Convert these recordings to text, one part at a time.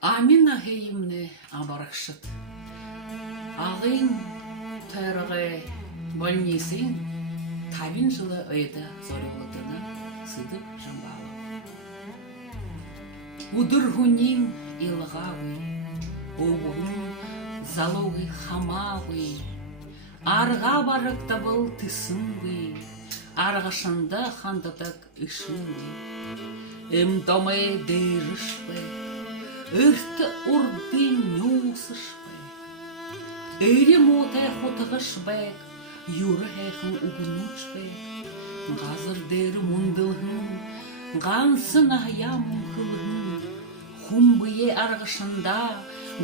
Амин ахеймне абаракшыт. Ағын тәріғі больнесін табин жылы өйді зорығылдыны сыдып жамбалы. Удыр гуним илғауи, оғын залуғы хамауи, арға барық табыл тысынғы, арғашында хандадық үшінгі, эмдомы дейрішпі, Өрті ұрды нюсыш бәк, Өйре мотай хотығыш бәк, Юры әйхін ұғыныш бәк, Ғазыр дәрі мұндылғын, Ғансын ағямын қылғын, Хумбые арғышында,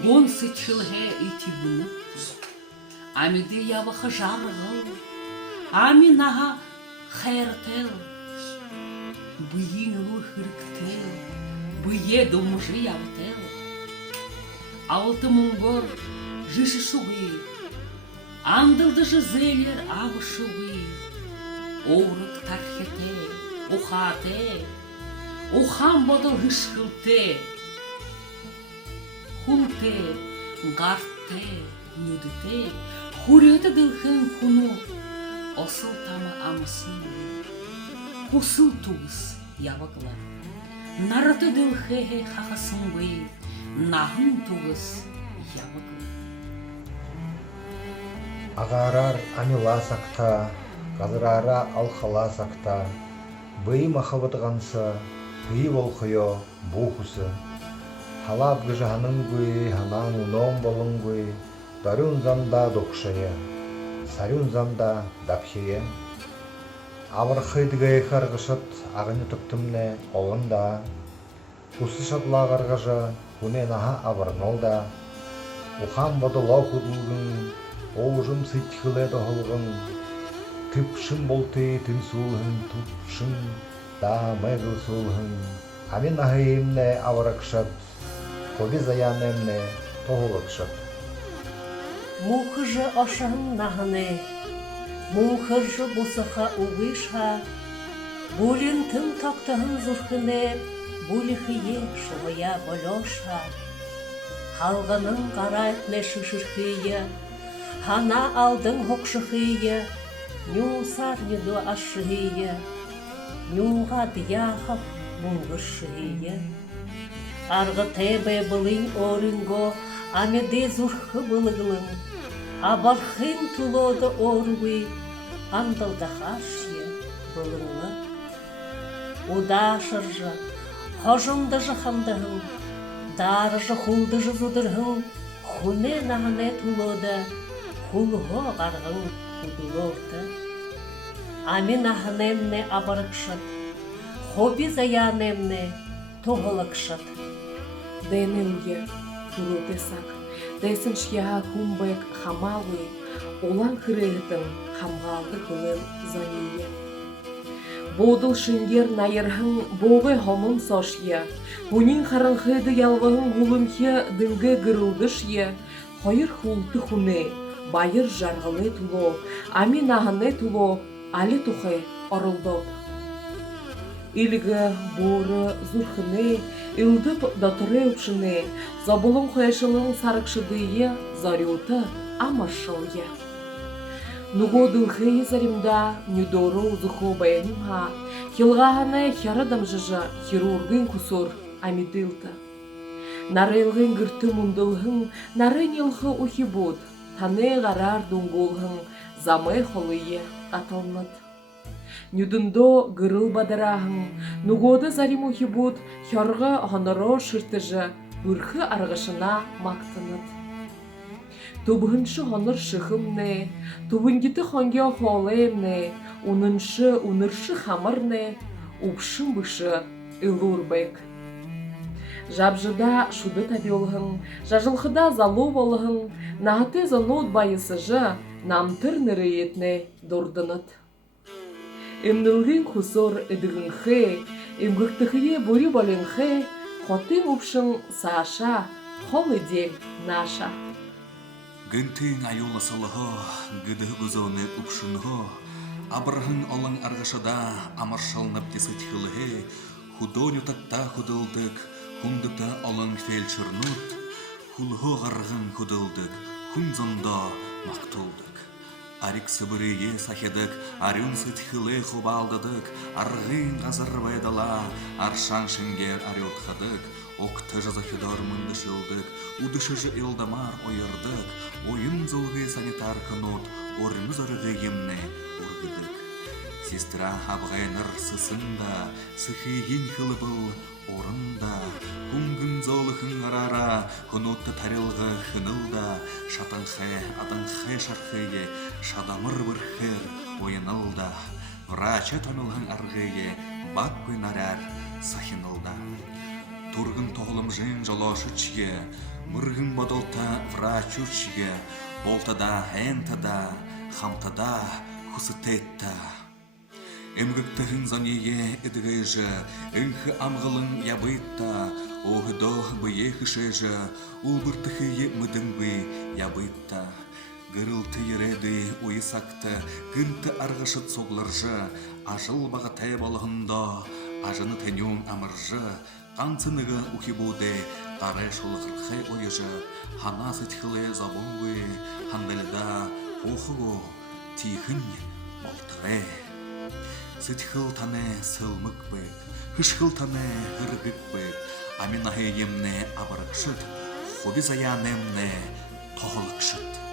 Гонсы чылғэ итибініп, Амиде ябықы жарғыл, Амин аға қайыртел, Бұйын ұлы хүріктел, Бые думжи явтел, алты мунгор жиши шуги, андылды жизелер авы шуги, оурык тархете, ухате, ухам бодо хышкылте, хулте, гарте, нүдите, хуреті дылхын хуну, осыл тамы амысын, хусыл туғыз явықлар. Нарты дылхе хахасын бей, нахын туғыз явықлы. Ағарар амила сақта, қазырара алхала сақта, бей махабытғанса, бей болқыё бұхысы. Халап гыжаның гүй, ханаң уном болың гүй, дарюн замда доқшая, сарюн замда дапхия. Авырхыдыгай қарғышыт ағыны түктімне олында, Құсы шатла қарғыжы күне наға авырнолда, Ухам бадылау құдылғын, оғжым сыйтқылы доғылғын, Түпшін болты түнсулғын, түпшін да мәғыл сулғын, Амин ағайымне авырықшыт, Коби заянымне тоғылықшыт. Мухыжы ашығын нағыны, Мухыржы босыға уғыша, Бұлін тым тақтығын зұрқыны, Бұліхие шұғыя болоша. Қалғының қара әтне шышырхые, Хана алдың хоқшықые, Нюсар неду ашығые, Нюға дияқып мұңғыршығые. Арғы тәбе бұлың орынго, Амеде зұрқы бұлығылың, Абархын тулоды орғы, Андалда хашия бұлыңы. Удашыржы, хожымдыжы хандығын, Дарыжы хулдыжы зудырғын, Хуне нағыне тулоды, Хулғо ғарғын құдылорды. Амин ағынемне абарықшыт, Хоби заянемне тоғылықшыт. Денемге туру десак, Десін шияға хумбек хамауи, Олан хырығытын хамғалды көлем зание. Бодыл шынгер найырхын боғы хомын сошие, Хунин харынхыды ялвығын гулымхе дылғы гырылдышие, Хойыр хулты хуне, байыр жарғылы туло, Амин ағыны туло, али тухы орылдып. Илгі боры зұрхыны, Илдып датыры өпшіні, Забылың қойшылың сарықшыдые, Зарюты амаршылye. Нуго дылхы заримда, Нюдору узуху баянимха, Хилғағаны хярыдам жыжы, Хирургын кусур амидылты. Нарылғын гырты мұндылғын, Нары нилхы ухибуд, Таны ғарар дуңгулғын, Замы холые атылныд. Нюдындо гырыл бадарағын, Нугоды зарим ухибуд, Хярғы ғаныро шыртыжы, Бүрхы арғышына мақтыныд. Тубғыншы ғаныр шықымны, Тубынгиті ханге холемны, Уныншы уныршы хамырны, Упшым бұшы ылурбек. Жабжыда шуды табелғын, Жажылхыда залу болғын, Нағыты зануд байысыжы, Намтыр ныры етне дордыныд. Эмнылгын хусор эдігінхе, Эмгіктіхие бұрі болынхе, Хотын упшын саша, Холы дел наша. Гынтың айола салығы, Гыды гүзоны упшынғы, Абырғын олың арғышыда Амаршалнып кесет хылығы, Худоню татта худылдык, Хундыта алың фельдшернут, хулхо гаргын кудылдык, хунзанда мактылдык. Арик сыбырые сахедык, арюн сытхылы хубалдыдык, аргын газырбайдала, аршан шенгер арютхадык, окты жазафидар мындышылдык, удышыжы элдамар ойырдык, ойын зылгы санитар кынот, орымыз арыгы емне ургыдык. Сестра абғайныр сысында, сыхыйын хылыбыл орында, хунгын золыхын арара, кынотты тарелғы хынылда, шатанхэ, аданхэ шархые, шадамыр бірхэр ойынылда, врача танылғын арғые, бак наряр сахинылда. Тургын тоғылым жын жолошычге, мыргын бодолта врачучге, болтада, энтада, хамтада, хусытетта. Эмгіктігін занее эдігейжі, үнхі амғылын ябытта, оғыдо бұйехішежі, ұлбыртықые мүдіңбі ябытта. Гырылты ереді ойысақты, гынты арғышыт соғларжы, ажыл баға тәйбалығында, ажыны тәнюң амыржы, қанцынығы ухибуде, қарай шулықырқай ойыжы, хана сытхылы забуы, хандалыда оқығы, тихын болтығы. Сытхыл тане сылмык бэк, хышхыл тане гыргык бэк, аминахе емне абарыкшыт, хоби заянемне тоғылыкшыт.